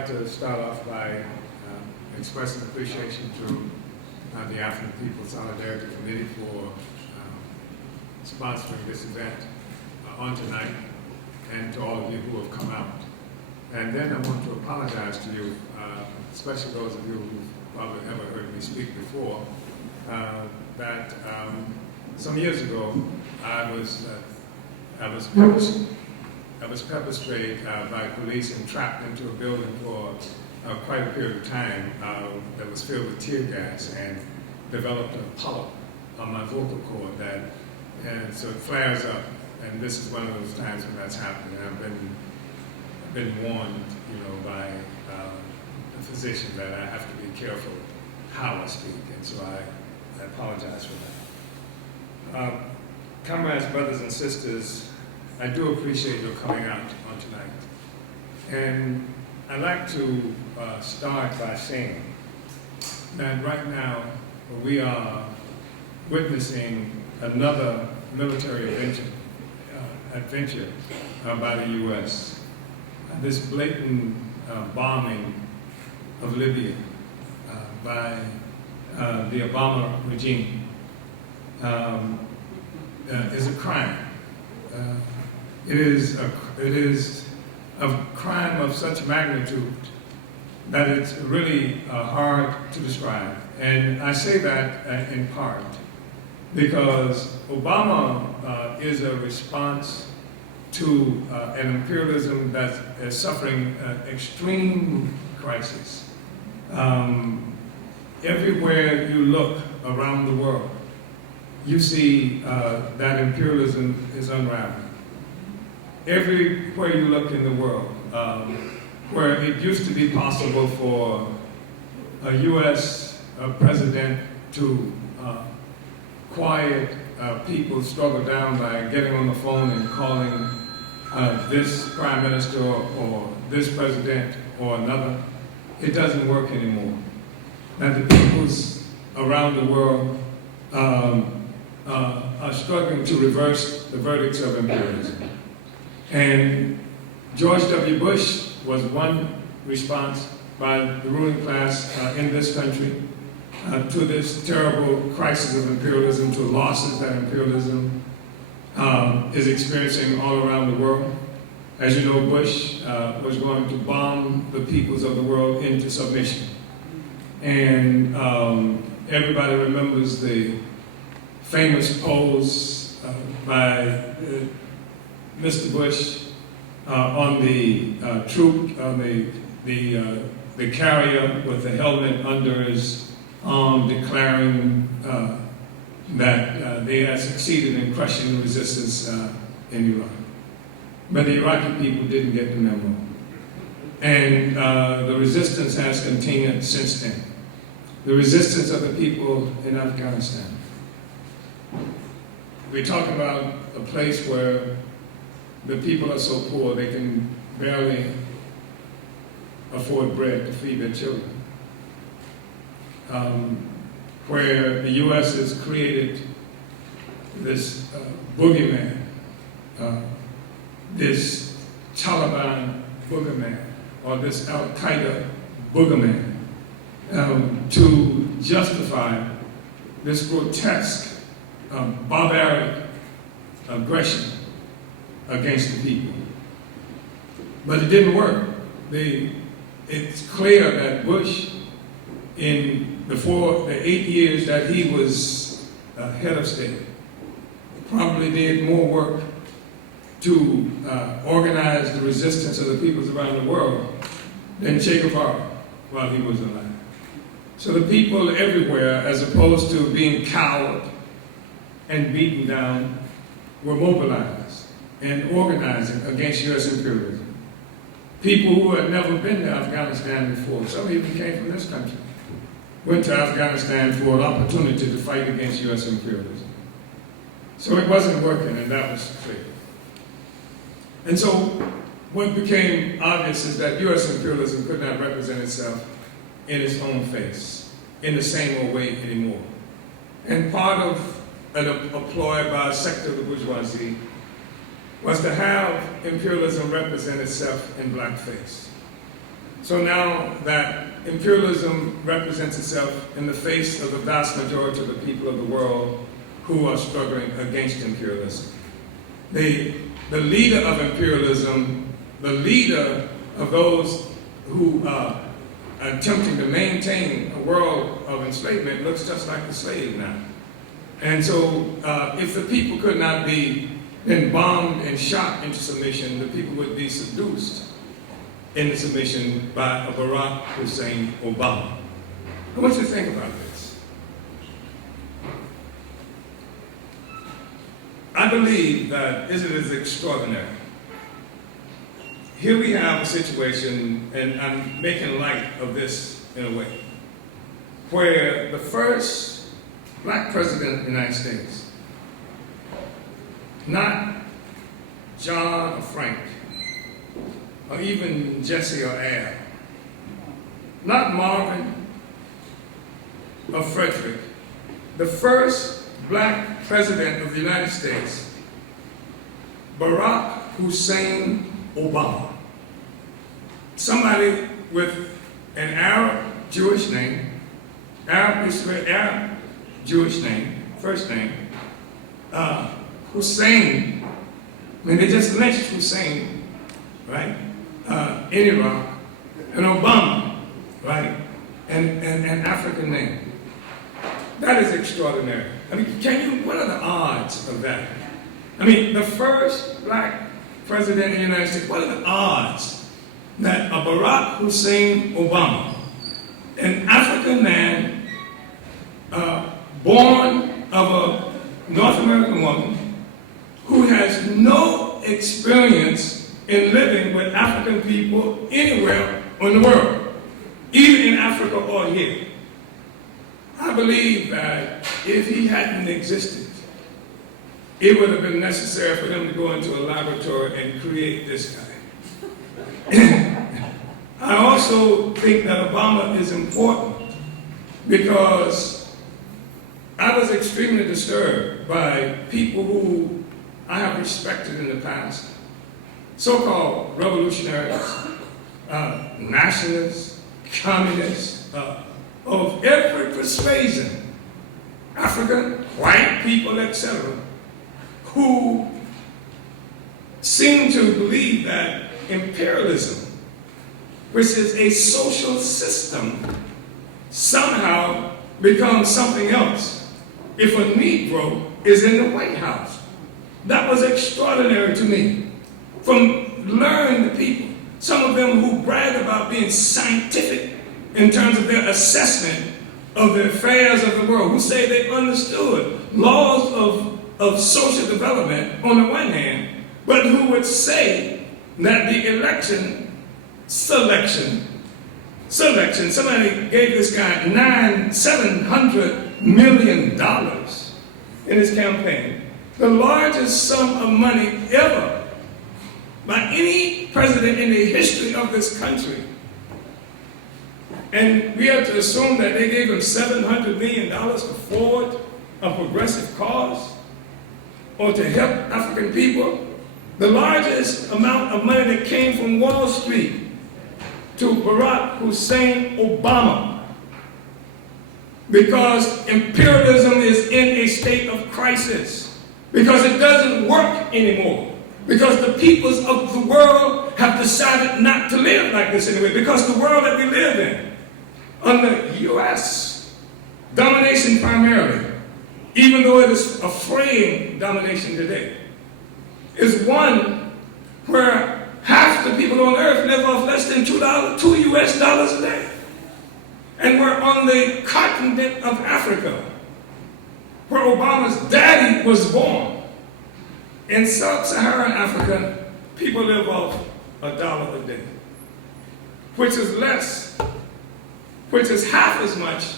like to start off by expressing appreciation to the African People Solidarity Committee for sponsoring this event on tonight, and to all of you who have come out. And then I want to apologize to you, especially those of you who've probably never heard me speak before, that some years ago I was pepper sprayed by police and trapped into a building for quite a period of time that was filled with tear gas, and developed a polyp on my vocal cord and so it flares up, and this is one of those times when that's happening. I've been warned, by the physician that I have to be careful how I speak, and so I apologize for that. Comrades, brothers and sisters, I do appreciate your coming out on tonight. And I'd like to start by saying that right now we are witnessing another military adventure by the U.S. This blatant bombing of Libya by the Obama regime is a crime. It is a crime of such magnitude that it's really hard to describe. And I say that in part because Obama is a response to an imperialism that is suffering extreme crisis. Everywhere you look around the world, you see that imperialism is unraveling. Everywhere you look in the world, where it used to be possible for a U.S. president to quiet people struggle down by getting on the phone and calling this prime minister or this president or another, it doesn't work anymore. Now the peoples around the world are struggling to reverse the verdicts of imperialism. And George W. Bush was one response by the ruling class in this country to this terrible crisis of imperialism, to losses that imperialism is experiencing all around the world. As you know, Bush was going to bomb the peoples of the world into submission. And everybody remembers the famous pose by Mr. Bush on the troop, on the carrier with the helmet under his arm, declaring that they had succeeded in crushing the resistance in Iraq. But the Iraqi people didn't get the memo. And the resistance has continued since then. The resistance of the people in Afghanistan. We're talking about a place where the people are so poor they can barely afford bread to feed their children. Where the U.S. has created this boogeyman, this Taliban boogeyman, or this Al-Qaeda boogeyman, to justify this grotesque, barbaric aggression against the people. But it didn't work. It's clear that Bush, in the 8 years that he was head of state, probably did more work to organize the resistance of the peoples around the world than Che Guevara while he was alive. So the people everywhere, as opposed to being cowed and beaten down, were mobilized and organizing against U.S. imperialism. People who had never been to Afghanistan before, some even came from this country, went to Afghanistan for an opportunity to fight against U.S. imperialism. So it wasn't working, and that was clear. And so what became obvious is that U.S. imperialism could not represent itself in its own face, in the same old way anymore. And part of a ploy by a sector of the bourgeoisie was to have imperialism represent itself in blackface. So now that imperialism represents itself in the face of the vast majority of the people of the world who are struggling against imperialism. The leader of imperialism, the leader of those who are attempting to maintain a world of enslavement looks just like the slave now. And so if the people could not be then bombed and shot into submission, the people would be seduced into submission by a Barack Hussein Obama. I want you to think about this. I believe that it is extraordinary. Here we have a situation, and I'm making light of this in a way, where the first black president of the United States, not John or Frank, or even Jesse or Al, not Marvin or Frederick, the first black president of the United States, Barack Hussein Obama. Somebody with an Arab Jewish name, Arab Jewish name, first name, Hussein. I mean, they just lynched Hussein, right, in Iraq, and Obama, right, and an African name. That is extraordinary. I mean, what are the odds of that? I mean, the first black president of the United States, what are the odds that a Barack Hussein Obama, an African man, born of a North American woman, who has no experience in living with African people anywhere in the world, even in Africa or here. I believe that if he hadn't existed, it would have been necessary for them to go into a laboratory and create this guy. I also think that Obama is important because I was extremely disturbed by people who I have respected in the past, so-called revolutionaries, nationalists, communists, of every persuasion, African, white people, etc., who seem to believe that imperialism, which is a social system, somehow becomes something else if a Negro is in the White House. That was extraordinary to me. From learned people, some of them who brag about being scientific in terms of their assessment of the affairs of the world, who say they understood laws of social development on the one hand, but who would say that the selection, somebody gave this guy $700 million in his campaign, the largest sum of money ever by any president in the history of this country. And we have to assume that they gave him $700 million to forward a progressive cause or to help African people. The largest amount of money that came from Wall Street to Barack Hussein Obama, because imperialism is in a state of crisis, because it doesn't work anymore, because the peoples of the world have decided not to live like this anyway, because the world that we live in, under U.S. domination primarily, even though it is a fraying domination today, is one where half the people on earth live off less than $2 US a day. And we're on the continent of Africa, where Obama's daddy was born. In sub-Saharan Africa, people live off $1 a day, which is half as much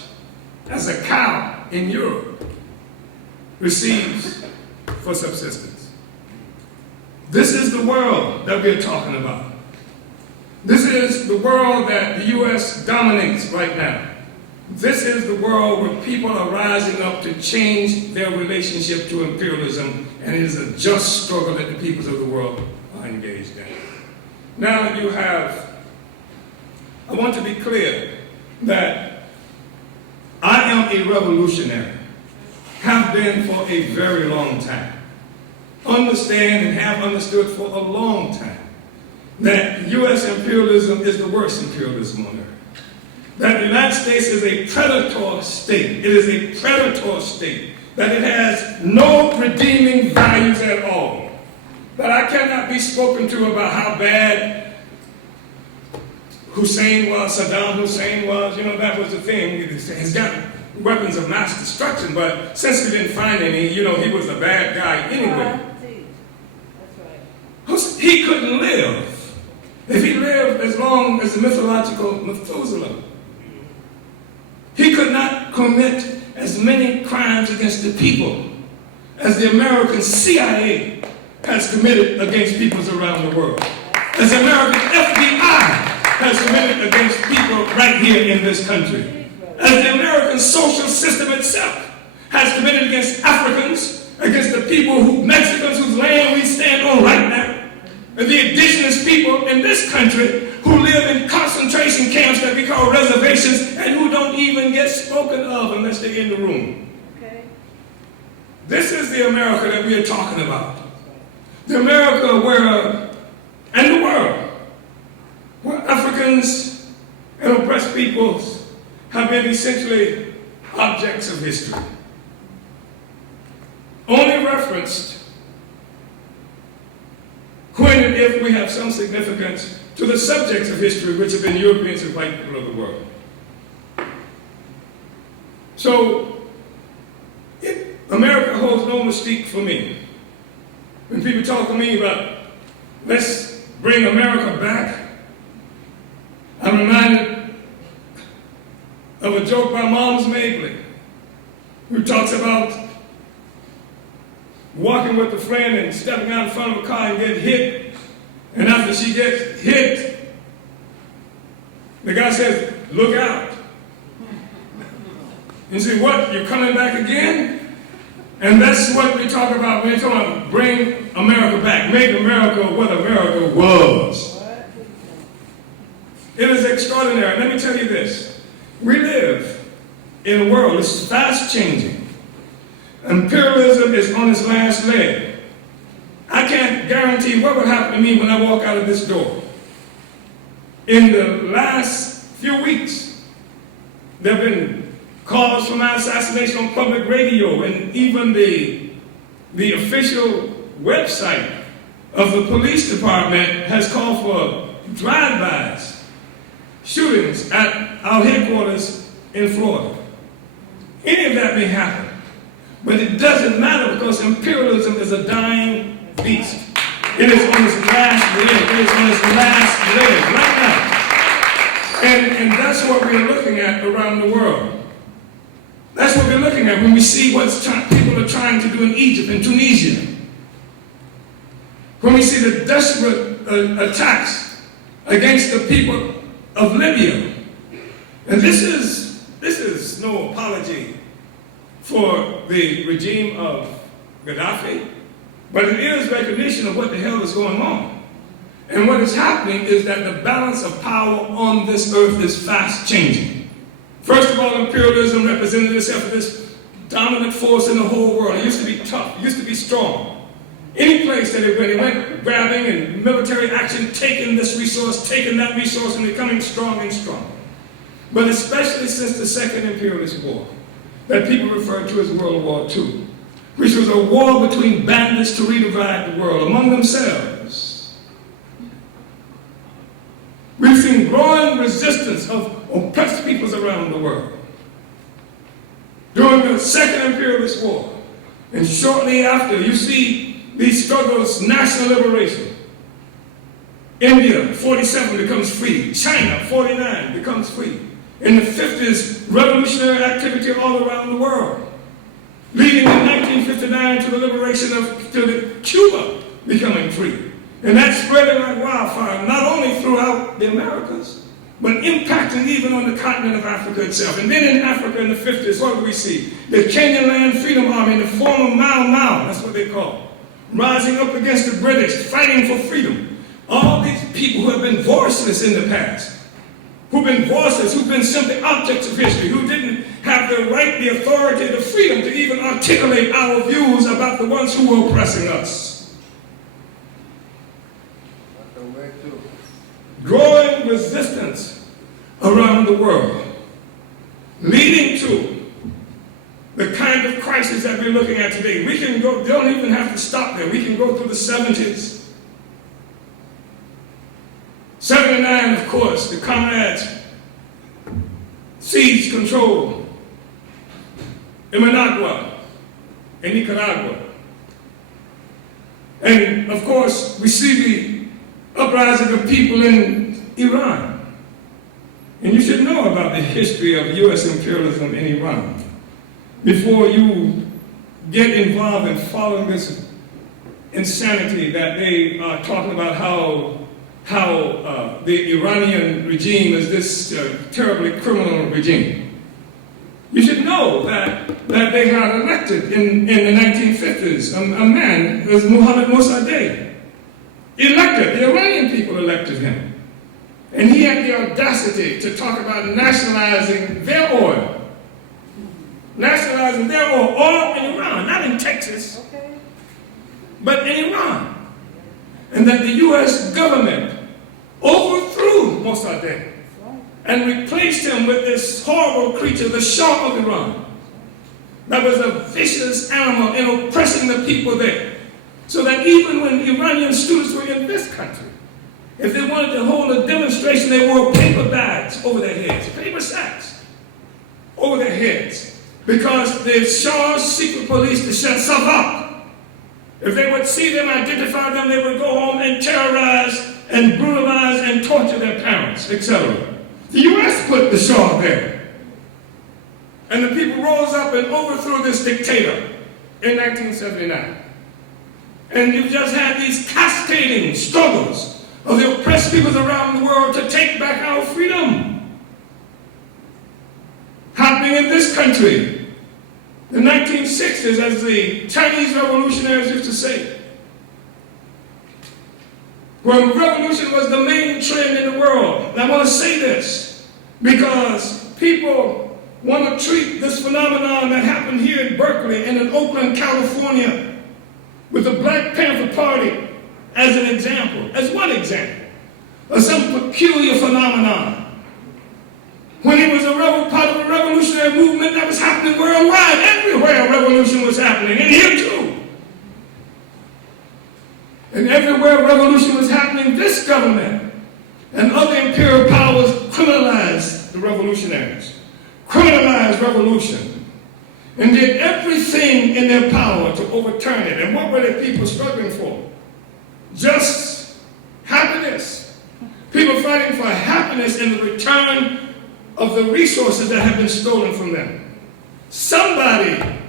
as a cow in Europe receives for subsistence. This is the world that we're talking about. This is the world that the U.S. dominates right now. This is the world where people are rising up to change their relationship to imperialism, and it is a just struggle that the peoples of the world are engaged in. Now you have I want to be clear that I am a revolutionary, have been for a very long time. Understand and have understood for a long time that U.S. imperialism is the worst imperialism on earth. That the United States is a predator state. It is a predator state. That it has no redeeming values at all. That I cannot be spoken to about how bad Hussein was, Saddam Hussein was. You know, that was the thing. He's got weapons of mass destruction, but since we didn't find any, you know, he was a bad guy anyway. That's right. He couldn't live. If he lived as long as the mythological Methuselah, he could not commit as many crimes against the people as the American CIA has committed against peoples around the world. As the American FBI has committed against people right here in this country. As the American social system itself has committed against Africans, against the people Mexicans whose land we stand on right now, and the indigenous people in this country who live in concentration camps that we call reservations and who don't even get spoken of unless they're in the room. Okay. This is the America that we are talking about. The America where, and the world, where Africans and oppressed peoples have been essentially objects of history. Only referenced when and if we have some significance to the subjects of history, which have been Europeans and white people of the world. So, America holds no mystique for me. When people talk to me about, let's bring America back, I'm reminded of a joke by Moms Mabley, who talks about walking with a friend and stepping out in front of a car and getting hit. And after she gets hit, the guy says, "Look out." You say, "What? You're coming back again?" And that's what we talk about when we talk about bring America back, make America what America was. It is extraordinary. Let me tell you this. We live in a world that's fast changing. Imperialism is on its last leg. I can't guarantee what will happen to me when I walk out of this door. In the last few weeks, there have been calls for my assassination on public radio, and even the official website of the police department has called for drive-bys, shootings at our headquarters in Florida. Any of that may happen, but it doesn't matter because imperialism is a dying beast. It is on its last leg. It is on its last leg right now. And that's what we're looking at around the world. That's what we're looking at when we see what people are trying to do in Egypt and Tunisia. When we see the desperate attacks against the people of Libya. And this is no apology for the regime of Gaddafi, but it is recognition of what the hell is going on. And what is happening is that the balance of power on this earth is fast changing. First of all, imperialism represented itself as this dominant force in the whole world. It used to be tough, it used to be strong. Any place that it went grabbing and military action, taking this resource, taking that resource, and becoming strong and strong. But especially since the Second Imperialist War, that people refer to as World War II, which was a war between bandits to redivide the world among themselves. We've seen growing resistance of oppressed peoples around the world. During the Second Imperialist War, and shortly after, you see these struggles, national liberation. India, 47, becomes free. China, 49, becomes free. In the 50s, revolutionary activity all around the world, leading in 1959 to the liberation of Cuba becoming free. And that spreading like wildfire, not only throughout the Americas, but impacting even on the continent of Africa itself. And then in Africa in the 50s, what do we see? The Kenyan Land Freedom Army in the form of Mau Mau, that's what they call, rising up against the British, fighting for freedom. All these people who have been voiceless in the past, who've been voices, who've been simply objects of history, who didn't have the right, the authority, the freedom to even articulate our views about the ones who were oppressing us. Growing resistance around the world, leading to the kind of crisis that we're looking at today. We can go, don't even have to stop there. We can go through the 70s. 79, of course, the comrades seized control in Managua, in Nicaragua. And of course, we see the uprising of people in Iran. And you should know about the history of U.S. imperialism in Iran before you get involved in following this insanity that they are talking about how the Iranian regime is this terribly criminal regime. You should know that they had elected in the 1950s a man, was Mohammad Mossadegh. Elected, the Iranian people elected him. And he had the audacity to talk about nationalizing their oil. Nationalizing their oil in Iran, not in Texas, but in Iran. And that the U.S. government overthrew Mossadegh and replaced him with this horrible creature, the Shah of Iran, that was a vicious animal in oppressing the people there. So that even when Iranian students were in this country, if they wanted to hold a demonstration, they wore paper bags over their heads, paper sacks over their heads, because the Shah's secret police, the Savak, if they would see them, identify them, they would go home and terrorize and brutalize and torture their parents, etc. The U.S. put the Shah there. And the people rose up and overthrew this dictator in 1979. And you've just had these cascading struggles of the oppressed peoples around the world to take back our freedom. Happening in this country. The 1960s, as the Chinese revolutionaries used to say, when revolution was the main trend in the world. And I want to say this because people want to treat this phenomenon that happened here in Berkeley and in Oakland, California, with the Black Panther Party as an example, as one example of some peculiar phenomenon. When it was part of a revolutionary movement that was happening worldwide, everywhere a revolution was happening, and here too. And everywhere revolution was happening, this government and other imperial powers criminalized the revolutionaries, criminalized revolution, and did everything in their power to overturn it. And what were the people struggling for? Just happiness. People fighting for happiness in the return of the resources that have been stolen from them. Somebody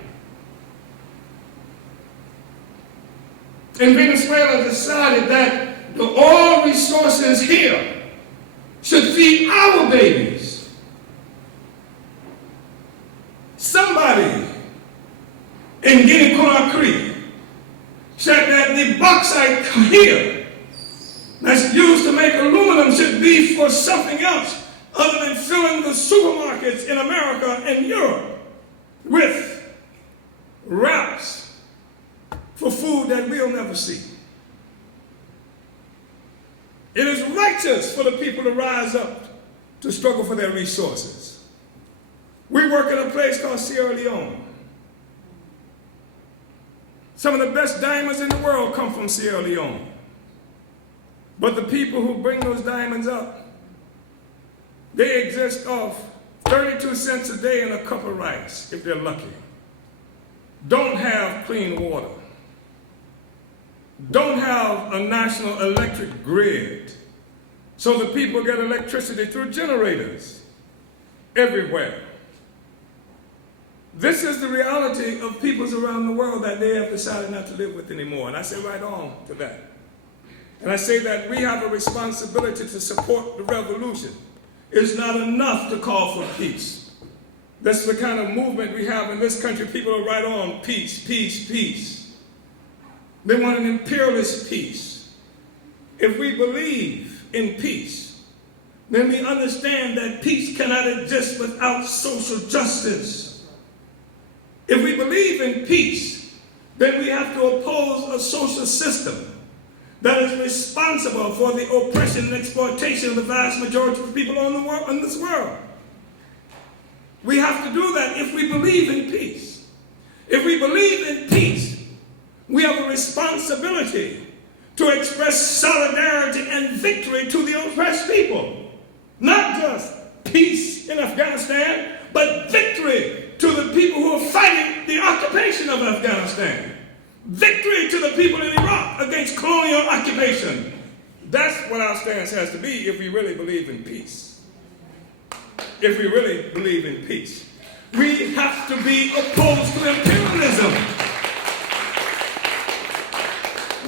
in Venezuela decided that the oil resources here should feed our babies. Somebody in Guinea-Conakry said that the bauxite here that's used to make aluminum should be for something else other than filling the supermarkets in America and Europe with wraps for food that we'll never see. It is righteous for the people to rise up to struggle for their resources. We work in a place called Sierra Leone. Some of the best diamonds in the world come from Sierra Leone. But the people who bring those diamonds up, they exist off 32 cents a day and a cup of rice, if they're lucky. Don't have clean water. Don't have a national electric grid. So the people get electricity through generators everywhere. This is the reality of peoples around the world that they have decided not to live with anymore. And I say right on to that. And I say that we have a responsibility to support the revolution. It's not enough to call for peace. That's the kind of movement we have in this country. People are right on peace, peace, peace. They want an imperialist peace. If we believe in peace, then we understand that peace cannot exist without social justice. If we believe in peace, then we have to oppose a social system that is responsible for the oppression and exploitation of the vast majority of the people in this world. We have to do that if we believe in peace. If we believe in peace, we have a responsibility to express solidarity and victory to the oppressed people. Not just peace in Afghanistan, but victory to the people who are fighting the occupation of Afghanistan. Victory to the people in Iraq against colonial occupation. That's what our stance has to be if we really believe in peace. If we really believe in peace. We have to be opposed to imperialism.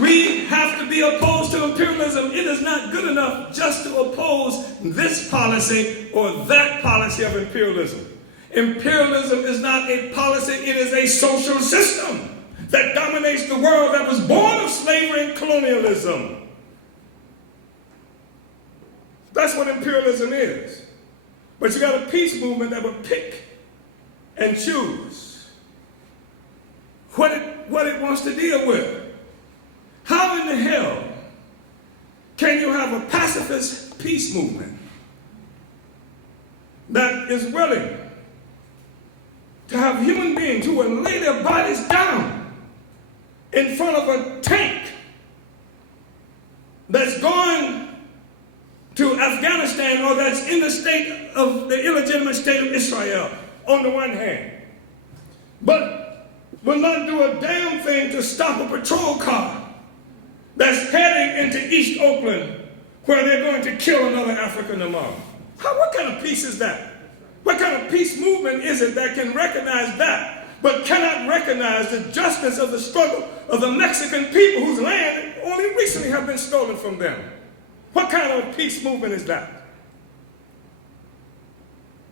We have to be opposed to imperialism. It is not good enough just to oppose this policy or that policy of imperialism. Imperialism is not a policy, it is a social system that dominates the world that was born of slavery and colonialism. That's what imperialism is. But you got a peace movement that will pick and choose what it wants to deal with. How in the hell can you have a pacifist peace movement that is willing to have human beings who will lay their bodies down in front of a tank that's going to Afghanistan or that's in the illegitimate state of Israel on the one hand, but will not do a damn thing to stop a patrol car that's heading into East Oakland where they're going to kill another African tomorrow? What kind of peace is that? What kind of peace movement is it that can recognize that, but cannot recognize the justice of the struggle of the Mexican people whose land only recently have been stolen from them? What kind of peace movement is that?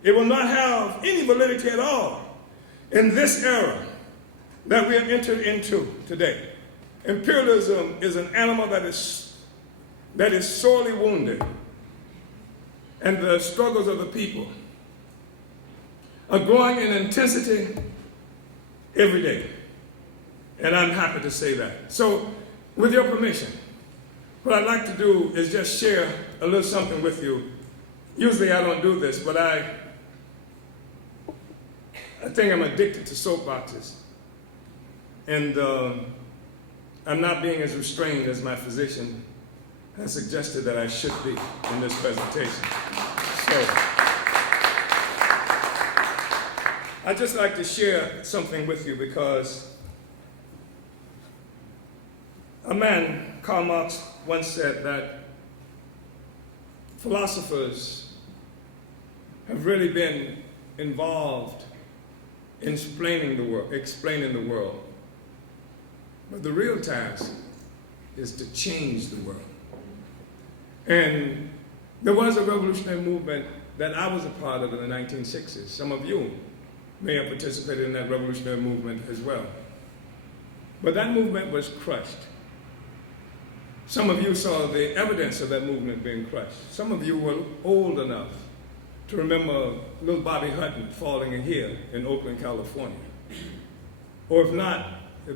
It will not have any validity at all in this era that we have entered into today. Imperialism is an animal that is sorely wounded, and the struggles of the people are growing in intensity every day. And I'm happy to say that. So, with your permission, what I'd like to do is just share a little something with you. Usually I don't do this, but I think I'm addicted to soapboxes. And I'm not being as restrained as my physician has suggested that I should be in this presentation. So, I'd just like to share something with you because a man, Karl Marx, once said that philosophers have really been involved in explaining the world. But the real task is to change the world. And there was a revolutionary movement that I was a part of in the 1960s. Some of you may have participated in that revolutionary movement as well. But that movement was crushed. Some of you saw the evidence of that movement being crushed. Some of you were old enough to remember little Bobby Hutton falling here in Oakland, California. Or if not,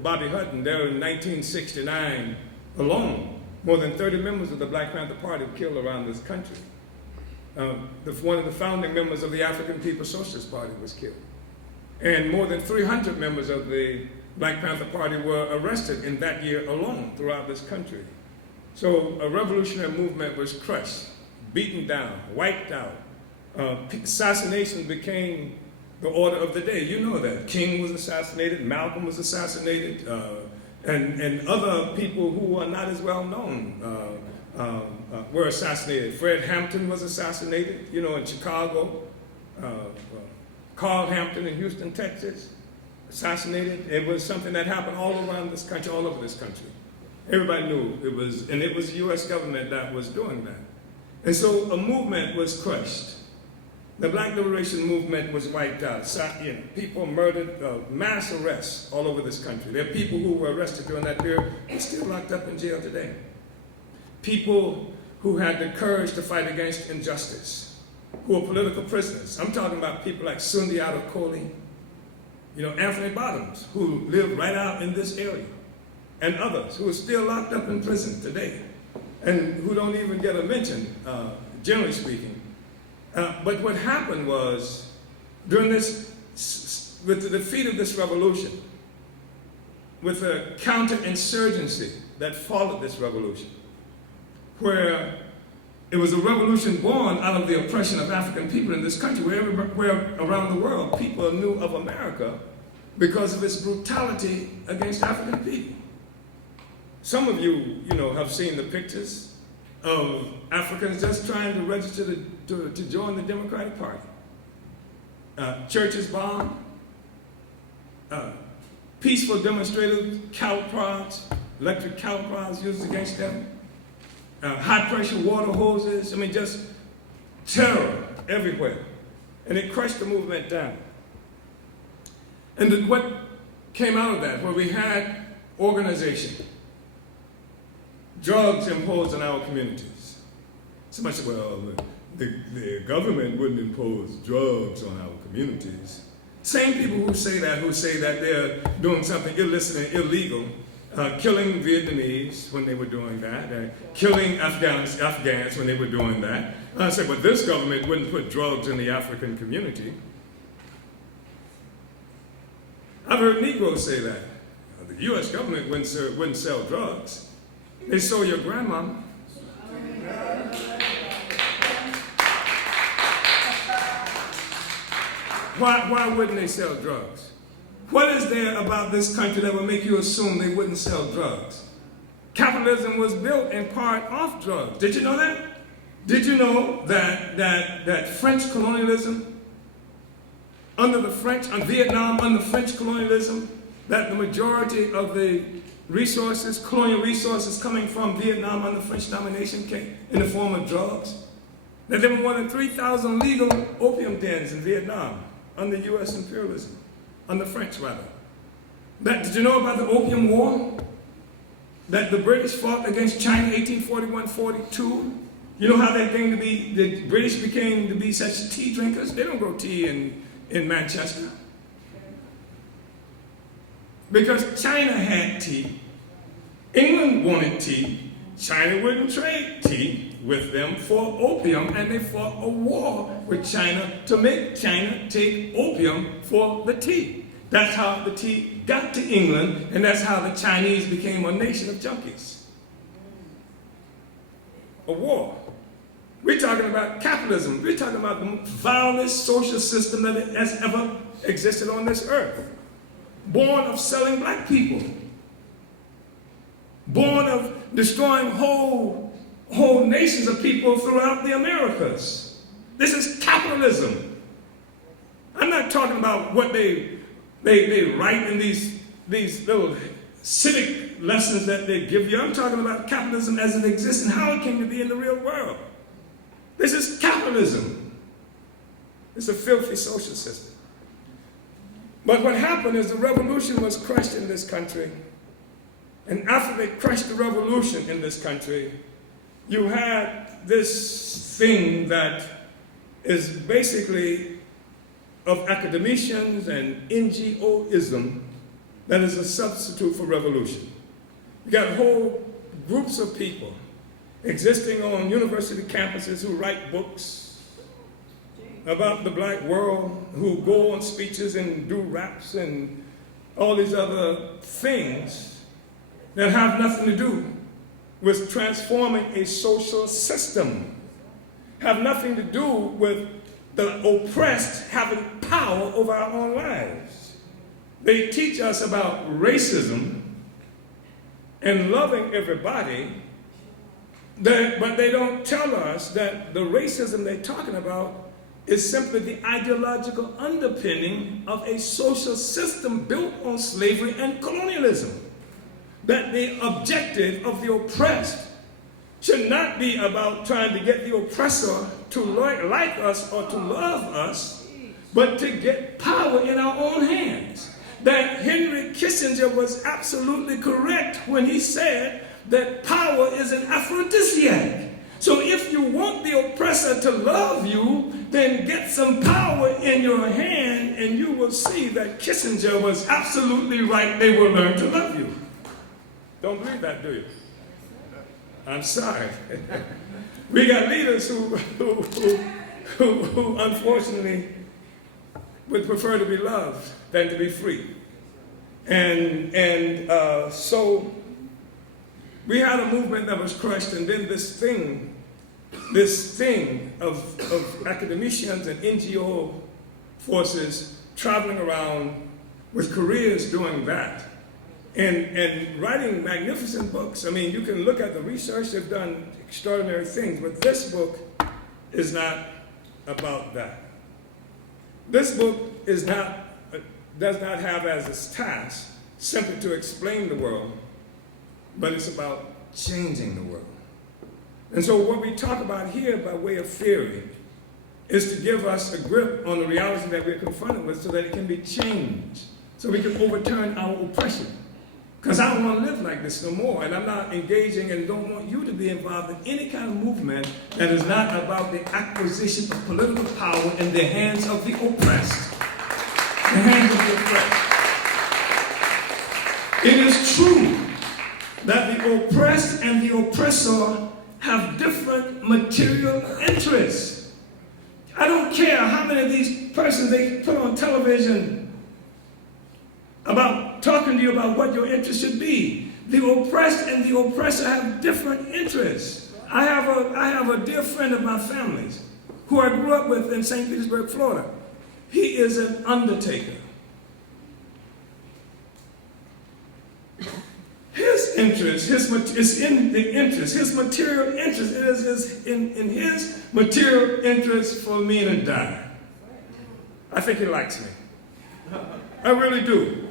Bobby Hutton, there in 1969 alone, more than 30 members of the Black Panther Party were killed around this country. One of the founding members of the African Socialist Party was killed. And more than 300 members of the Black Panther Party were arrested in that year alone throughout this country. So a revolutionary movement was crushed, beaten down, wiped out. Assassination became the order of the day. You know that. King was assassinated, Malcolm was assassinated, and other people who are not as well known were assassinated. Fred Hampton was assassinated, in Chicago. Carl Hampton in Houston, Texas, assassinated. It was something that happened all around this country, all over this country. Everybody knew it was the U.S. government that was doing that. And so a movement was crushed. The Black Liberation Movement was wiped out. People murdered, mass arrests all over this country. There are people who were arrested during that period and still locked up in jail today. People who had the courage to fight against injustice, who were political prisoners. I'm talking about people like Sundiata Kohli, Anthony Bottoms, who lived right out in this area, and others who are still locked up in prison today, and who don't even get a mention, generally speaking. But what happened was, during this, with the defeat of this revolution, with the counterinsurgency that followed this revolution, where it was a revolution born out of the oppression of African people in this country, where around the world people knew of America because of its brutality against African people. Some of you, have seen the pictures of Africans just trying to register to join the Democratic Party. Churches bombed, peaceful demonstrators, cattle prods, electric cattle prods used against them, high-pressure water hoses, just terror everywhere. And it crushed the movement down. And what came out of that, where we had organization, drugs imposed on our communities. Somebody said, well, the government wouldn't impose drugs on our communities. Same people who say that they're doing something illicit and illegal, killing Vietnamese when they were doing that, killing Afghans when they were doing that. I said, but this government wouldn't put drugs in the African community. I've heard Negroes say that. The U.S. government wouldn't sell drugs. They sold your grandmama. Why wouldn't they sell drugs? What is there about this country that would make you assume they wouldn't sell drugs? Capitalism was built in part off drugs. Did you know that? Did you know that French colonialism, under the French, on Vietnam, under French colonialism, that the majority of the resources, colonial resources coming from Vietnam under French domination came in the form of drugs? That there were more than 3,000 legal opium dens in Vietnam under U.S. imperialism, under French rather. Did you know about the Opium War? That the British fought against China 1841-42? You know how that came to be, the British became to be such tea drinkers? They don't grow tea in Manchester. Because China had tea, England wanted tea, China wouldn't trade tea with them for opium, and they fought a war with China to make China take opium for the tea. That's how the tea got to England, and that's how the Chinese became a nation of junkies. A war. We're talking about capitalism. We're talking about the vilest social system that has ever existed on this earth. Born of selling black people. Born of destroying whole nations of people throughout the Americas. This is capitalism. I'm not talking about what they write in these little civic lessons that they give you. I'm talking about capitalism as it exists and how it came to be in the real world. This is capitalism. It's a filthy social system. But what happened is the revolution was crushed in this country. And after they crushed the revolution in this country, you had this thing that is basically of academicians and NGOism that is a substitute for revolution. You got whole groups of people existing on university campuses who write books about the black world, who go on speeches and do raps and all these other things that have nothing to do with transforming a social system, have nothing to do with the oppressed having power over our own lives. They teach us about racism and loving everybody, but they don't tell us that the racism they're talking about is simply the ideological underpinning of a social system built on slavery and colonialism. That the objective of the oppressed should not be about trying to get the oppressor to like us or to love us, but to get power in our own hands. That Henry Kissinger was absolutely correct when he said that power is an aphrodisiac. So if you want the oppressor to love you, then get some power in your hand and you will see that Kissinger was absolutely right. They will learn to love you. Don't believe that, do you? I'm sorry. We got leaders who unfortunately would prefer to be loved than to be free. So we had a movement that was crushed, and then this thing of academicians and NGO forces traveling around with careers doing that and writing magnificent books. I mean, you can look at the research, they've done extraordinary things, but this book is not about that. This book does not have as its task simply to explain the world, but it's about changing the world. And so what we talk about here by way of theory is to give us a grip on the reality that we're confronted with so that it can be changed, so we can overturn our oppression. Because I don't want to live like this no more, and I'm not engaging and don't want you to be involved in any kind of movement that is not about the acquisition of political power in the hands of the oppressed. The hands of the oppressed. It is true that the oppressed and the oppressor have different material interests. I don't care how many of these persons they put on television about talking to you about what your interest should be. The oppressed and the oppressor have different interests. I have a dear friend of my family's who I grew up with in St. Petersburg, Florida. He is an undertaker. His interest, is in the interest, his material interest is in his material interest for me to die. I think he likes me. I really do.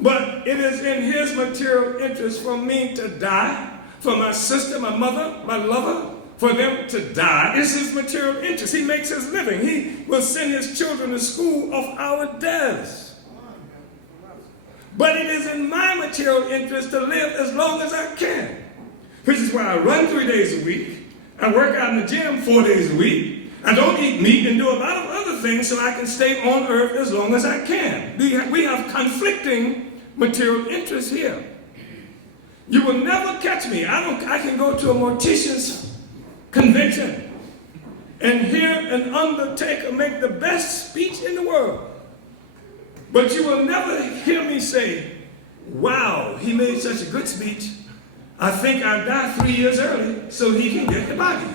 But it is in his material interest for me to die, for my sister, my mother, my lover, for them to die. It's his material interest. He makes his living. He will send his children to school of our deaths. But it is in my material interest to live as long as I can, which is why I run 3 days a week. I work out in the gym 4 days a week. I don't eat meat and do a lot of other things so I can stay on earth as long as I can. We have conflicting material interests here. You will never catch me. I can go to a mortician's convention and hear an undertaker make the best speech in the world. But you will never hear me say, wow, he made such a good speech. I think I'll die 3 years early so he can get the body.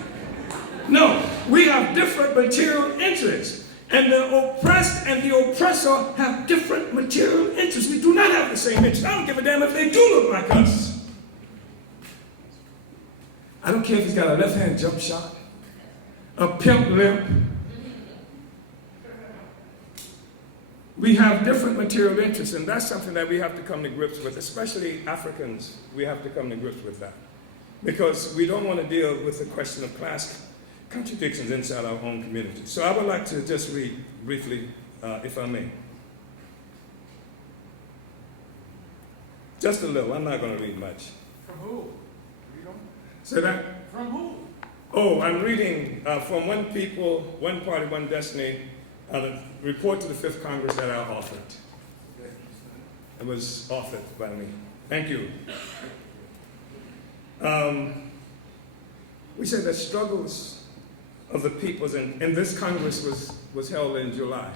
No, we have different material interests. And the oppressed and the oppressor have different material interests. We do not have the same interests. I don't give a damn if they do look like us. I don't care if he's got a left-hand jump shot, a pimp limp. We have different material interests, and that's something that we have to come to grips with, especially Africans. We have to come to grips with that. Because we don't want to deal with the question of class contradictions inside our own community. So I would like to just read briefly, if I may. Just a little. I'm not going to read much. From who? You don't? Say that? From who? Oh, I'm reading from One People, One Party, One Destiny, the report to the Fifth Congress that I authored. It was authored by me. Thank you. We said that struggles of the peoples, and this Congress was held in July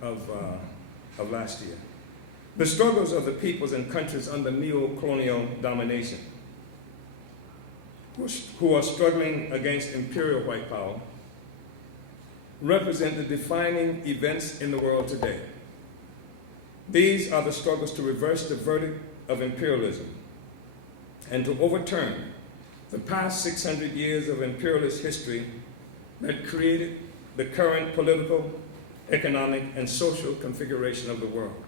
of last year. The struggles of the peoples and countries under neo-colonial domination, who are struggling against imperial white power, represent the defining events in the world today. These are the struggles to reverse the verdict of imperialism and to overturn the past 600 years of imperialist history that created the current political, economic, and social configuration of the world.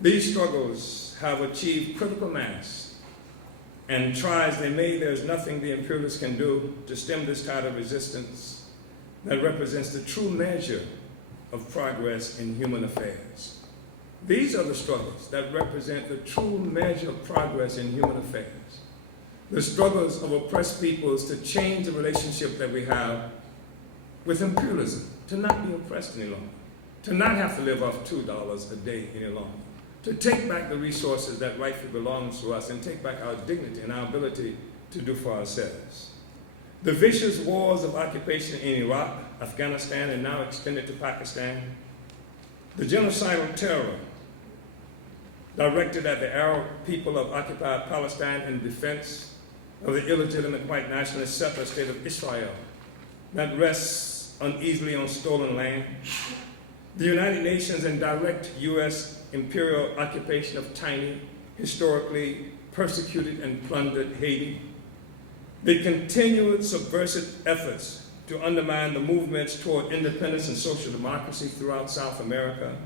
These struggles have achieved critical mass, and try as they may, there's nothing the imperialists can do to stem this tide of resistance that represents the true measure of progress in human affairs. These are the struggles that represent the true measure of progress in human affairs. the struggles of oppressed peoples to change the relationship that we have with imperialism, to not be oppressed any longer, to not have to live off $2 a day any longer, to take back the resources that rightfully belong to us and take back our dignity and our ability to do for ourselves. The vicious wars of occupation in Iraq, Afghanistan, and now extended to Pakistan, the genocidal terror directed at the Arab people of occupied Palestine in defense of the illegitimate white nationalist settler state of Israel that rests uneasily on stolen land, the United Nations and direct U.S. imperial occupation of tiny, historically persecuted and plundered Haiti, the continued subversive efforts to undermine the movements toward independence and social democracy throughout South America.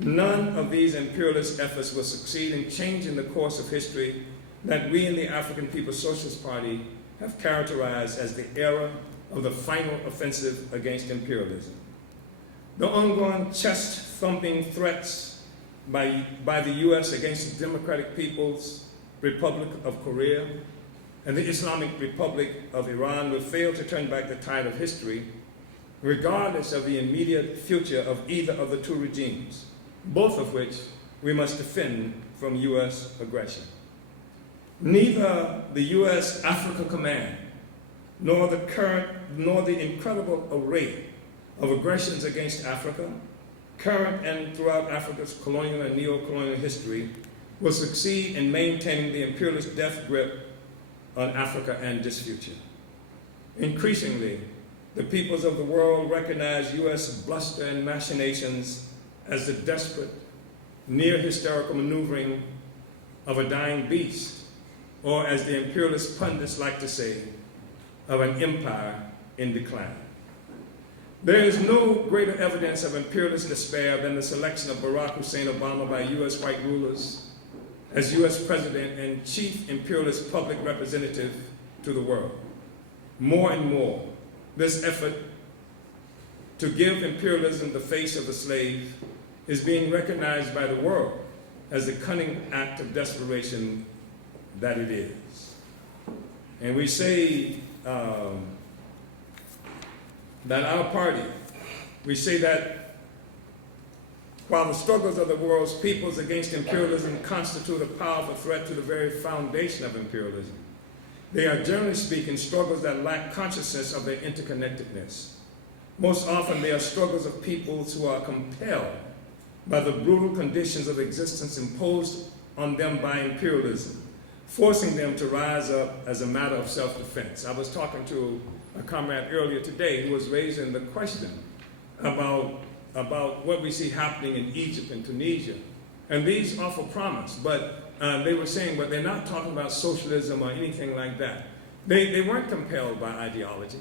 None of these imperialist efforts will succeed in changing the course of history that we in the African People's Socialist Party have characterized as the era of the final offensive against imperialism. The ongoing chest-thumping threats by the U.S. against the Democratic People's Republic of Korea and the Islamic Republic of Iran will fail to turn back the tide of history, regardless of the immediate future of either of the two regimes, both of which we must defend from U.S. aggression. Neither the U.S. Africa Command, nor the incredible array of aggressions against Africa, current and throughout Africa's colonial and neo-colonial history, will succeed in maintaining the imperialist death grip on Africa and its future. Increasingly, the peoples of the world recognize U.S. bluster and machinations as the desperate, near-hysterical maneuvering of a dying beast, or as the imperialist pundits like to say, of an empire in decline. There is no greater evidence of imperialist despair than the selection of Barack Hussein Obama by U.S. white rulers as U.S. President and chief imperialist public representative to the world. More and more, this effort to give imperialism the face of the slave is being recognized by the world as the cunning act of desperation that it is. And we say that our party, we say that while the struggles of the world's peoples against imperialism constitute a powerful threat to the very foundation of imperialism, they are, generally speaking, struggles that lack consciousness of their interconnectedness. Most often, they are struggles of peoples who are compelled by the brutal conditions of existence imposed on them by imperialism, forcing them to rise up as a matter of self-defense. I was talking to a comrade earlier today who was raising the question about what we see happening in Egypt and Tunisia. And these offer promise, but they were saying, but they're not talking about socialism or anything like that. They weren't compelled by ideology.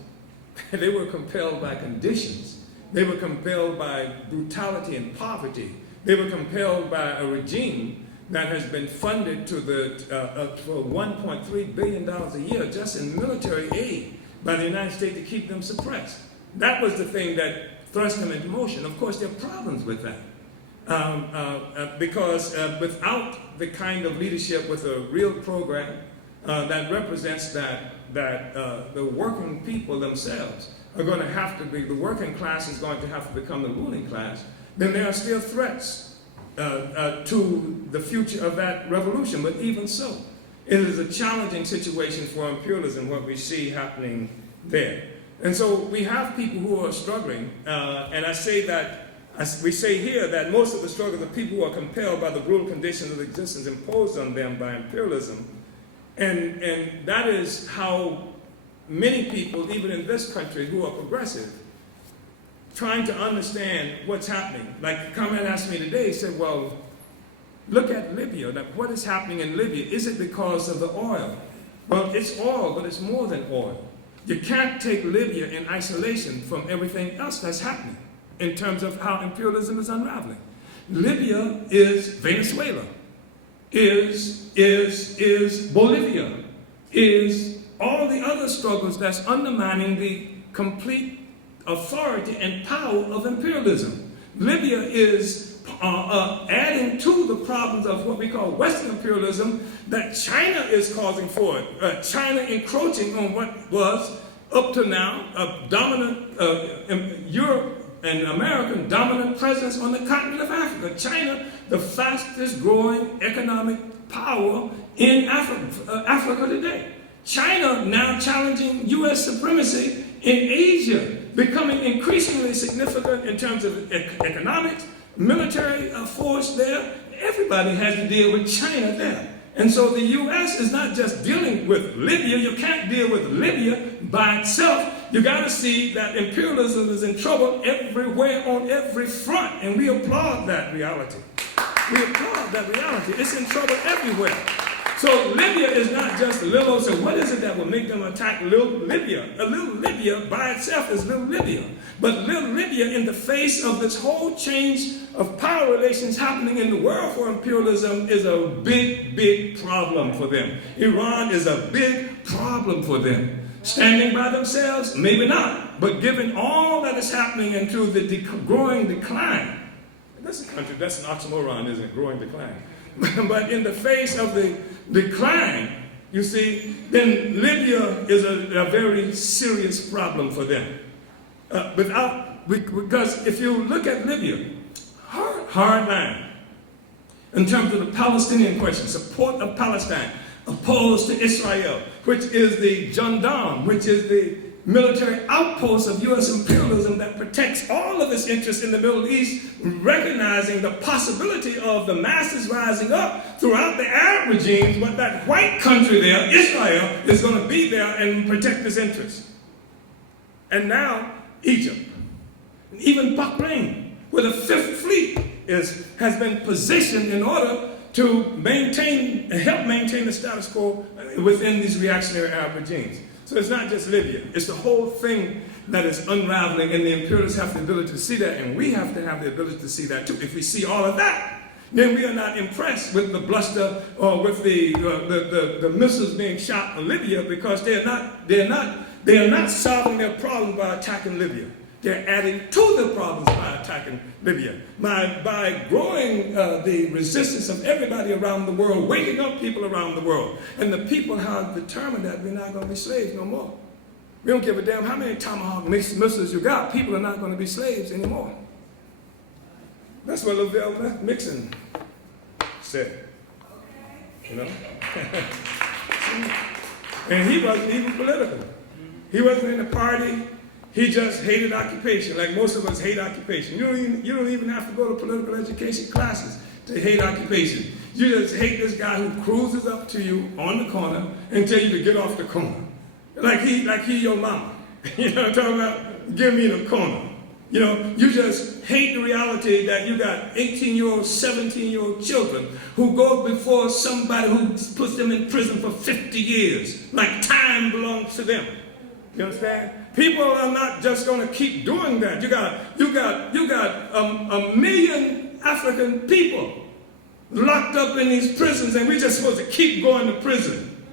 They were compelled by conditions. They were compelled by brutality and poverty. They were compelled by a regime that has been funded to for $1.3 billion a year just in military aid by the United States to keep them suppressed. That was the thing that thrust them into motion. Of course, there are problems with that because without the kind of leadership with a real program that represents that the working people themselves are going to have to be, the working class is going to have to become the ruling class, then there are still threats to the future of that revolution. But even so, it is a challenging situation for imperialism, what we see happening there. And so we have people who are struggling, and I say that, we say here that most of the struggles are people who are compelled by the brutal conditions of existence imposed on them by imperialism. And that is how many people, even in this country, who are progressive, trying to understand what's happening. Like a comrade asked me today, he said, well, look at Libya. Like, what is happening in Libya? Is it because of the oil? Well, it's oil, but it's more than oil. You can't take Libya in isolation from everything else that's happening in terms of how imperialism is unraveling. Libya is Venezuela, is Bolivia, is all the other struggles that's undermining the complete authority and power of imperialism. Libya is adding to the problems of what we call Western imperialism that China is causing for it. China encroaching on what was, up to now, a dominant Europe and American dominant presence on the continent of Africa. China, the fastest growing economic power in Africa today. China now challenging U.S. supremacy in Asia, becoming increasingly significant in terms of economics, military force there. Everybody has to deal with China there. And so the U.S. is not just dealing with Libya. You can't deal with Libya by itself. You got to see that imperialism is in trouble everywhere on every front. And we applaud that reality. We applaud that reality. It's in trouble everywhere. So Libya is not just a little, so what is it that will make them attack little Libya? A little Libya by itself is little Libya. But little Libya, in the face of this whole change of power relations happening in the world for imperialism, is a big, big problem for them. Iran is a big problem for them. Standing by themselves, maybe not. But given all that is happening and through the growing decline, that's a country, that's an oxymoron, isn't it? Growing decline. But in the face of the decline, you see, then Libya is a very serious problem for them. Because if you look at Libya, hard line, in terms of the Palestinian question, support of Palestine, opposed to Israel, which is the gendarme, which is the military outpost of U.S. imperialism that protects all of its interests in the Middle East, recognizing the possibility of the masses rising up throughout the Arab regimes, but that white country there, Israel, is going to be there and protect its interests. And now, Egypt, and even Bahrain, where the Fifth Fleet has been positioned in order to help maintain the status quo within these reactionary Arab regimes. So it's not just Libya. It's the whole thing that is unraveling, and the imperialists have the ability to see that, and we have to have the ability to see that too. If we see all of that, then we are not impressed with the bluster or with the missiles being shot on Libya, because they are not solving their problem by attacking Libya. They're adding to the problems by attacking Libya, by growing the resistance of everybody around the world, waking up people around the world. And the people have determined that we're not going to be slaves no more. We don't give a damn how many Tomahawk missiles you got. People are not going to be slaves anymore. That's what Lavelle Mixon said, you know. And he wasn't even political. He wasn't in the party. He just hated occupation, like most of us hate occupation. You don't even have to go to political education classes to hate occupation. You just hate this guy who cruises up to you on the corner and tell you to get off the corner. Like he your mama. You know what I'm talking about? Give me the corner. You know, you just hate the reality that you got 18-year-old, 17-year-old children who go before somebody who puts them in prison for 50 years, like time belongs to them. You understand? People are not just going to keep doing that. You got a million African people locked up in these prisons, and we're just supposed to keep going to prison.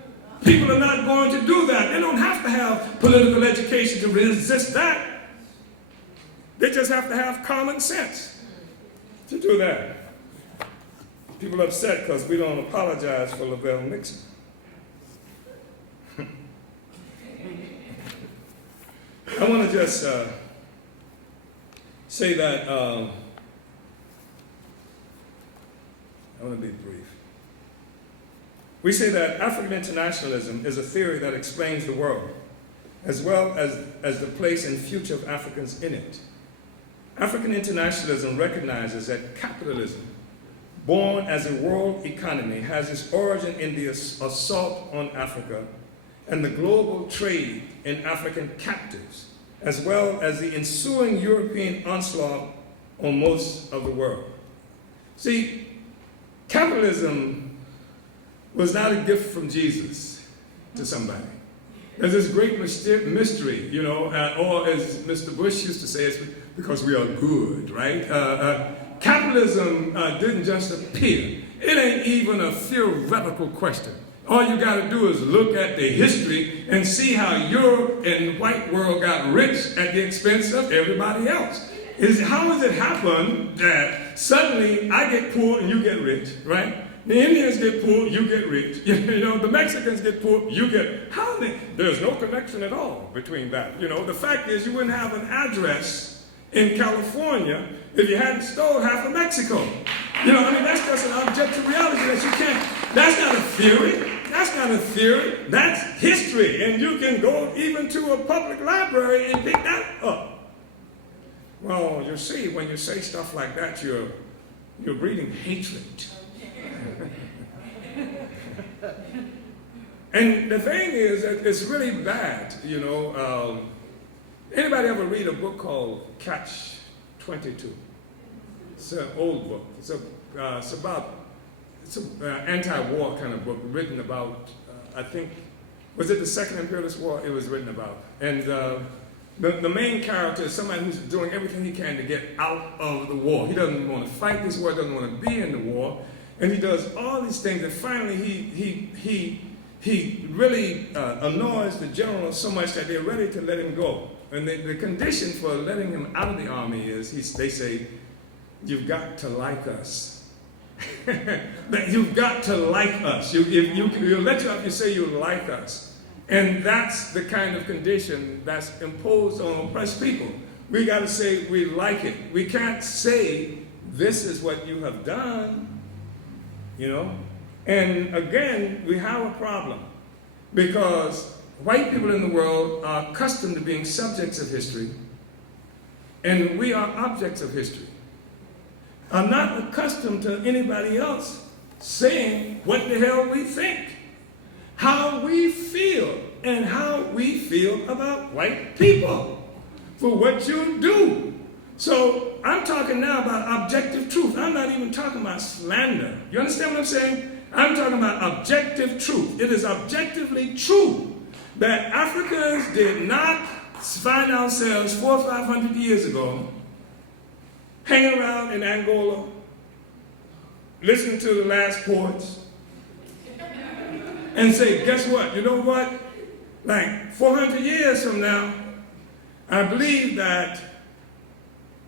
People are not going to do that. They don't have to have political education to resist that. They just have to have common sense to do that. People are upset because we don't apologize for Lavelle Mixon. I want to just say that I want to be brief. We say that African internationalism is a theory that explains the world, as well as the place and future of Africans in it. African internationalism recognizes that capitalism, born as a world economy, has its origin in the assault on Africa and the global trade in African captives, as well as the ensuing European onslaught on most of the world. See, capitalism was not a gift from Jesus to somebody. There's this great mystery, you know, or as Mr. Bush used to say, it's because we are good, right? Capitalism didn't just appear. It ain't even a theoretical question. All you got to do is look at the history and see how Europe and the white world got rich at the expense of everybody else. How has it happened that that suddenly I get poor and you get rich, right? The Indians get poor, you get rich. You know, the Mexicans get poor, you get. How many? There's no connection at all between that. You know, the fact is you wouldn't have an address in California if you hadn't stole half of Mexico. You know, I mean, that's just an objective reality that you can't. That's not a theory. That's not a theory. That's history. And you can go even to a public library and pick that up. Well, you see, when you say stuff like that, you're breeding hatred. And the thing is that it's really bad, you know. Anybody ever read a book called Catch-22? It's an old book. It's an anti-war kind of book written about, I think, was it the Second Imperialist War? It was written about. And the main character is somebody who's doing everything he can to get out of the war. He doesn't want to fight this war, doesn't want to be in the war. And he does all these things, and finally he really annoys the general so much that they're ready to let him go. And the condition for letting him out of the army is, they say, you've got to like us. You've got to like us. You let you up, you say you like us. And that's the kind of condition that's imposed on oppressed people. We got to say we like it. We can't say this is what you have done. You know? And again, we have a problem because white people in the world are accustomed to being subjects of history, and we are objects of history. I'm not accustomed to anybody else saying what the hell we think, how we feel, and how we feel about white people for what you do. So I'm talking now about objective truth. I'm not even talking about slander. You understand what I'm saying? I'm talking about objective truth. It is objectively true that Africans did not find ourselves 400 or 500 years ago hanging around in Angola, listening to the last poets, and say, guess what? You know what? Like 400 years from now, I believe that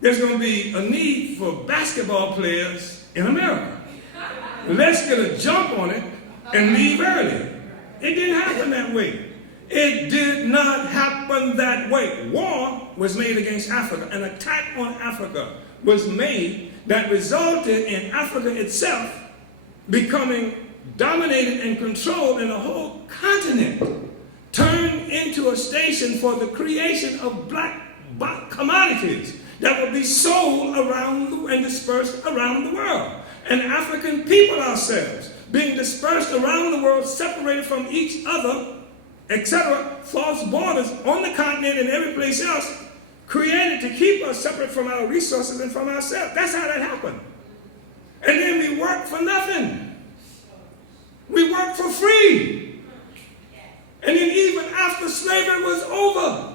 there's going to be a need for basketball players in America. Let's get a jump on it and leave early. It didn't happen that way. It did not happen that way. War was made against Africa. An attack on Africa was made that resulted in Africa itself becoming dominated and controlled, and the whole continent turned into a station for the creation of black commodities that would be sold around and dispersed around the world. And African people ourselves, being dispersed around the world, separated from each other, etc., false borders on the continent and every place else, created to keep us separate from our resources and from ourselves. That's how that happened. And then we worked for nothing. We worked for free. And then even after slavery was over,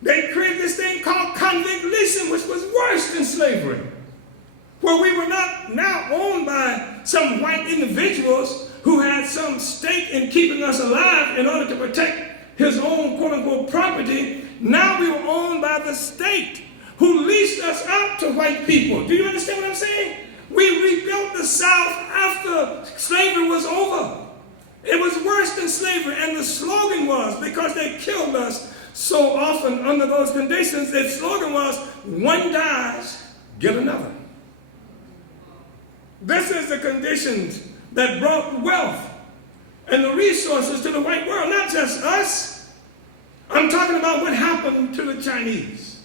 they created this thing called convict leasing, which was worse than slavery, where we were not now owned by some white individuals who had some stake in keeping us alive in order to protect his own quote-unquote property. Now we were owned by the state, who leased us out to white people. Do you understand what I'm saying? We rebuilt the South after slavery was over. It was worse than slavery, and the slogan was, because they killed us so often under those conditions, the slogan was, one dies, get another. This is the conditions that brought wealth and the resources to the white world, not just us. I'm talking about what happened to the Chinese.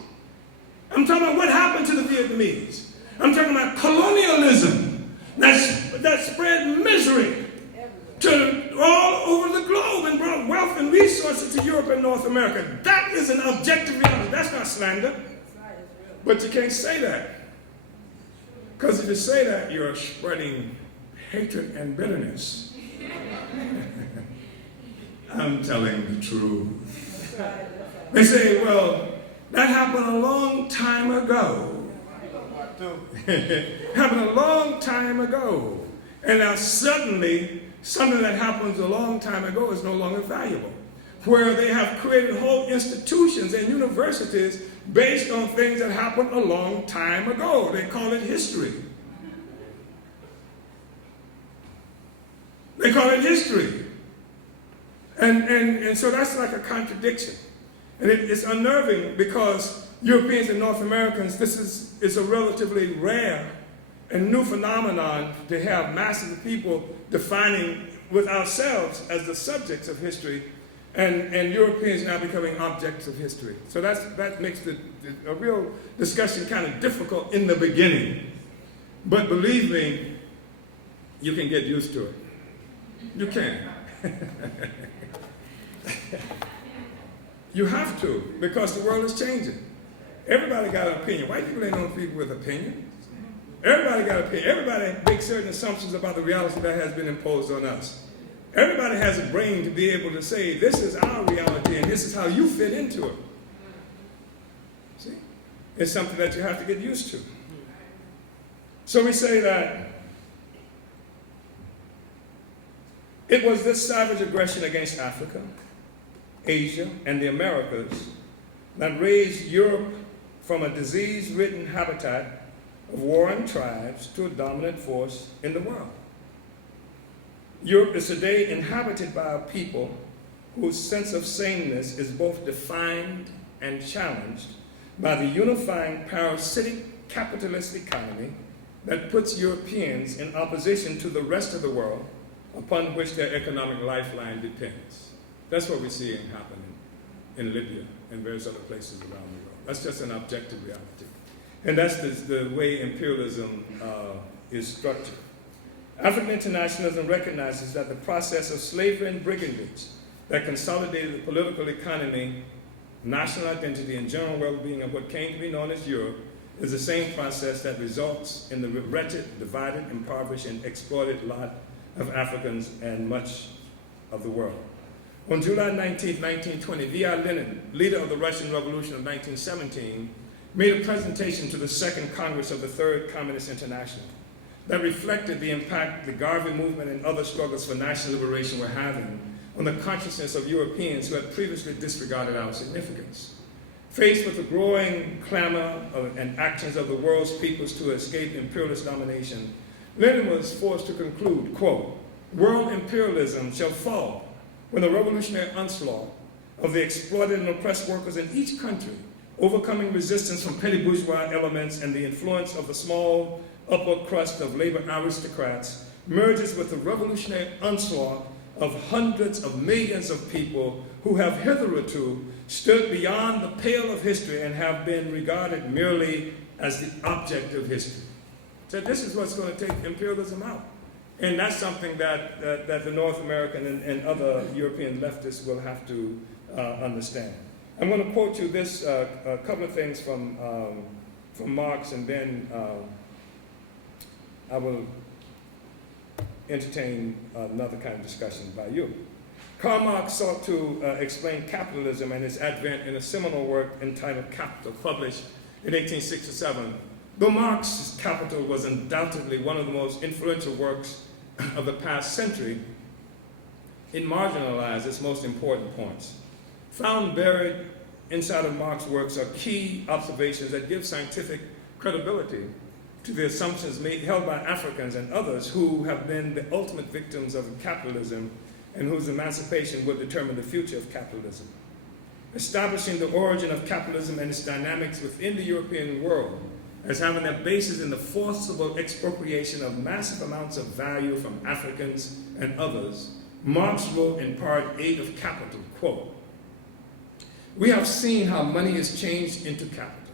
I'm talking about what happened to the Vietnamese. I'm talking about colonialism that spread misery to all over the globe and brought wealth and resources to Europe and North America. That is an objective reality. That's not slander. But you can't say that. Because if you say that, you're spreading hatred and bitterness. I'm telling the truth. They say, well, that happened a long time ago. Happened a long time ago. And now suddenly, something that happens a long time ago is no longer valuable. Where they have created whole institutions and universities based on things that happened a long time ago. They call it history. They call it history. And so that's like a contradiction. And it's unnerving because Europeans and North Americans, it's a relatively rare and new phenomenon to have masses of people defining with ourselves as the subjects of history, and Europeans now becoming objects of history. So that makes a real discussion kind of difficult in the beginning. But believe me, you can get used to it. You can. You have to, because the world is changing. Everybody got an opinion. White people ain't no people with opinions. Everybody got an opinion. Everybody makes certain assumptions about the reality that has been imposed on us. Everybody has a brain to be able to say, this is our reality and this is how you fit into it. See? It's something that you have to get used to. So we say that it was this savage aggression against Africa, Asia, and the Americas that raised Europe from a disease-ridden habitat of warring tribes to a dominant force in the world. Europe is today inhabited by a people whose sense of sameness is both defined and challenged by the unifying parasitic capitalist economy that puts Europeans in opposition to the rest of the world upon which their economic lifeline depends. That's what we're seeing happening in Libya and various other places around the world. That's just an objective reality. And that's the way imperialism is structured. African internationalism recognizes that the process of slavery and brigandage that consolidated the political economy, national identity, and general well-being of what came to be known as Europe is the same process that results in the wretched, divided, impoverished, and exploited lot of Africans and much of the world. On July 19, 1920, V.I. Lenin, leader of the Russian Revolution of 1917, made a presentation to the Second Congress of the Third Communist International that reflected the impact the Garvey movement and other struggles for national liberation were having on the consciousness of Europeans who had previously disregarded our significance. Faced with the growing clamor and actions of the world's peoples to escape imperialist domination, Lenin was forced to conclude, quote, "World imperialism shall fall when the revolutionary onslaught of the exploited and oppressed workers in each country, overcoming resistance from petty bourgeois elements and the influence of the small upper crust of labor aristocrats, merges with the revolutionary onslaught of hundreds of millions of people who have hitherto stood beyond the pale of history and have been regarded merely as the object of history." So this is what's going to take imperialism out. And that's something that the North American and other European leftists will have to understand. I'm going to quote you this, a couple of things from Marx, and then I will entertain another kind of discussion by you. Karl Marx sought to explain capitalism and its advent in a seminal work entitled Capital, published in 1867. Though Marx's Capital was undoubtedly one of the most influential works of the past century, it marginalized its most important points. Found buried inside of Marx's works are key observations that give scientific credibility to the assumptions held by Africans and others who have been the ultimate victims of capitalism and whose emancipation would determine the future of capitalism. Establishing the origin of capitalism and its dynamics within the European world as having their basis in the forcible expropriation of massive amounts of value from Africans and others, Marx wrote in Part 8 of Capital, quote, "We have seen how money is changed into capital,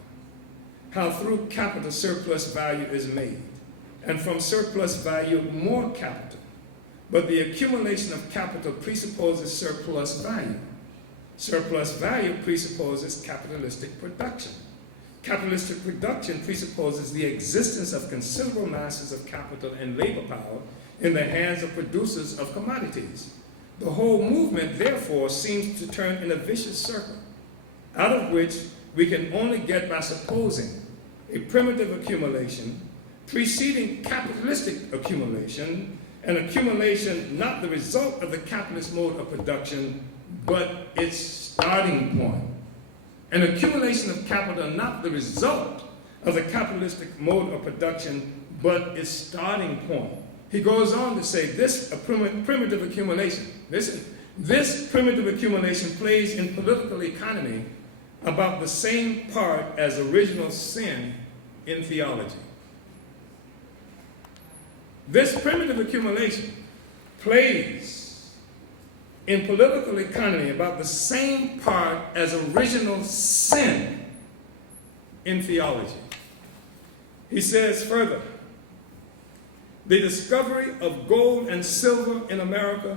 how through capital surplus value is made, and from surplus value more capital. But the accumulation of capital presupposes surplus value. Surplus value presupposes capitalistic production. Capitalistic production presupposes the existence of considerable masses of capital and labor power in the hands of producers of commodities. The whole movement, therefore, seems to turn in a vicious circle, out of which we can only get by supposing a primitive accumulation preceding capitalistic accumulation, an accumulation not the result of the capitalist mode of production, but its starting point. An accumulation of capital not the result of the capitalistic mode of production, but its starting point." he goes on to say this primitive accumulation, listen, this primitive accumulation plays in political economy about the same part as original sin in theology. This primitive accumulation plays in political economy about the same part as original sin in theology. He says further, the discovery of gold and silver in America,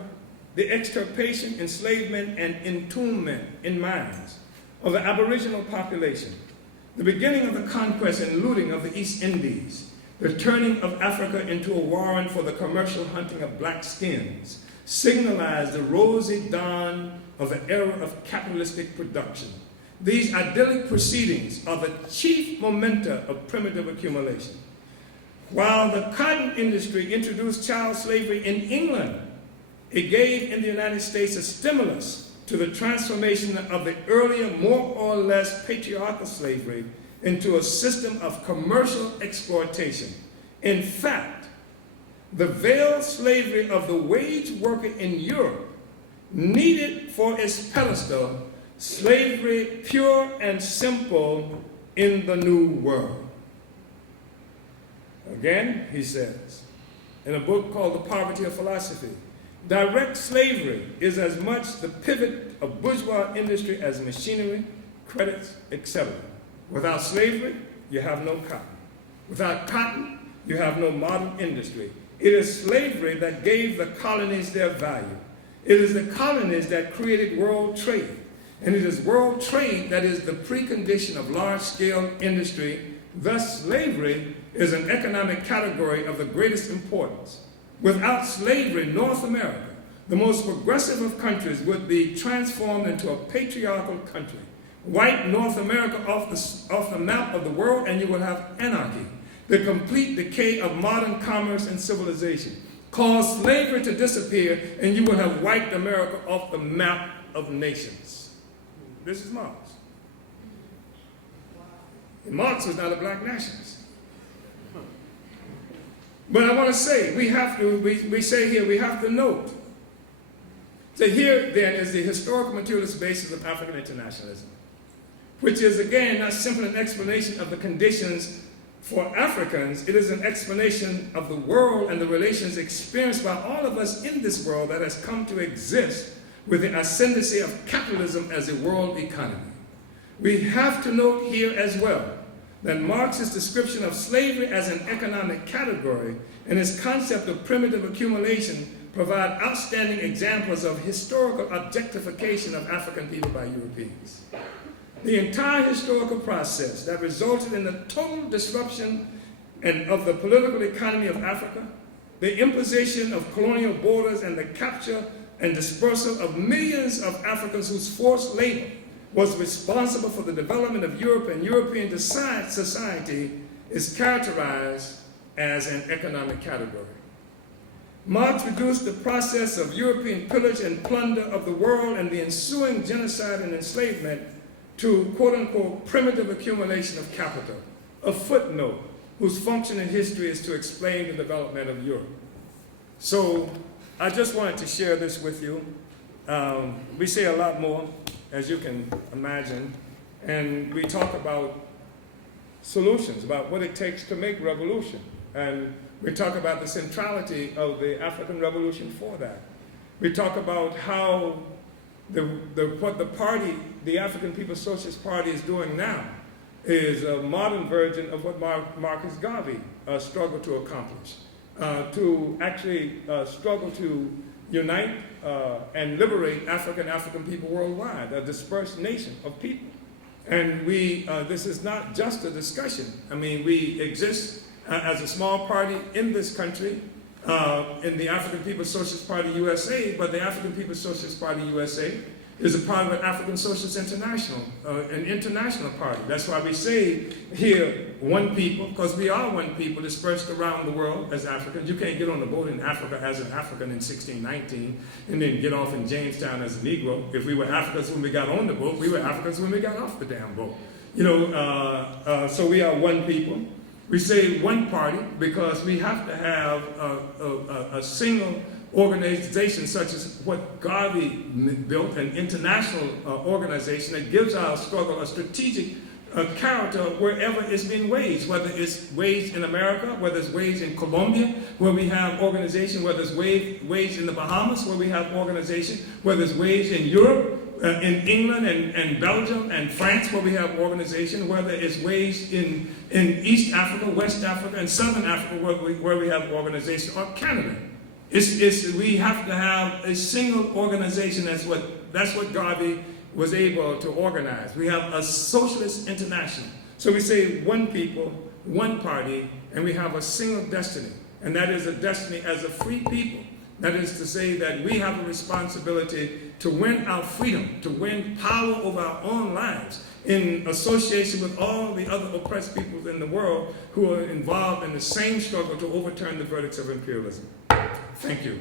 the extirpation, enslavement, and entombment in mines of the aboriginal population, the beginning of the conquest and looting of the East Indies, the turning of Africa into a warren for the commercial hunting of black skins, signalized the rosy dawn of the era of capitalistic production. These idyllic proceedings are the chief momenta of primitive accumulation. While the cotton industry introduced child slavery in England, it gave in the United States a stimulus to the transformation of the earlier, more or less patriarchal slavery into a system of commercial exploitation. In fact, the veiled slavery of the wage worker in Europe needed for its pedestal slavery pure and simple in the New World. Again, he says, in a book called The Poverty of Philosophy, direct slavery is as much the pivot of bourgeois industry as machinery, credits, etc. Without slavery, you have no cotton. Without cotton, you have no modern industry. It is slavery that gave the colonies their value. It is the colonies that created world trade. And it is world trade that is the precondition of large-scale industry. Thus, slavery is an economic category of the greatest importance. Without slavery, North America, the most progressive of countries, would be transformed into a patriarchal country. Wipe North America off the map of the world, and you will have anarchy, the complete decay of modern commerce and civilization. Cause slavery to disappear, and you will have wiped America off the map of nations. This is Marx. And Marx was not a black nationalist. But I want to say, we say here, we have to note that here then is the historical materialist basis of African internationalism, which is again not simply an explanation of the conditions for Africans, it is an explanation of the world and the relations experienced by all of us in this world that has come to exist with the ascendancy of capitalism as a world economy. We have to note here as well that Marx's description of slavery as an economic category and his concept of primitive accumulation provide outstanding examples of historical objectification of African people by Europeans. The entire historical process that resulted in the total disruption of the political economy of Africa, the imposition of colonial borders and the capture and dispersal of millions of Africans whose forced labor was responsible for the development of Europe and European society, is characterized as an economic category. Marx reduced the process of European pillage and plunder of the world and the ensuing genocide and enslavement to quote-unquote primitive accumulation of capital, a footnote whose function in history is to explain the development of Europe. So I just wanted to share this with you. We say a lot more, as you can imagine, and we talk about solutions, about what it takes to make revolution. And we talk about the centrality of the African Revolution for that. We talk about how what the party, the African People's Socialist Party, is doing now is a modern version of what Marcus Garvey struggled to accomplish, to actually struggle to unite and liberate African people worldwide, a dispersed nation of people. And this is not just a discussion. I mean, we exist as a small party in this country, in the African People's Socialist Party USA, but the African People's Socialist Party USA is a part of the African Socialist International, an international party. That's why we say here, one people, because we are one people dispersed around the world as Africans. You can't get on the boat in Africa as an African in 1619 and then get off in Jamestown as a Negro. If we were Africans when we got on the boat, we were Africans when we got off the damn boat. You know, so we are one people. We say one party because we have to have a single organization such as what Garvey built, an international organization that gives our struggle a strategic character wherever it's being waged, whether it's waged in America, whether it's waged in Colombia, where we have organization, whether it's waged in the Bahamas, where we have organization, whether it's waged in Europe, in England and Belgium and France, where we have organization, whether it's waged in East Africa, West Africa, and Southern Africa, where we have organization, or Canada. We have to have a single organization. That's what Garvey was able to organize. We have a socialist international. So we say one people, one party, and we have a single destiny. And that is a destiny as a free people. That is to say that we have a responsibility to win our freedom, to win power over our own lives in association with all the other oppressed peoples in the world who are involved in the same struggle to overturn the verdicts of imperialism. Thank you.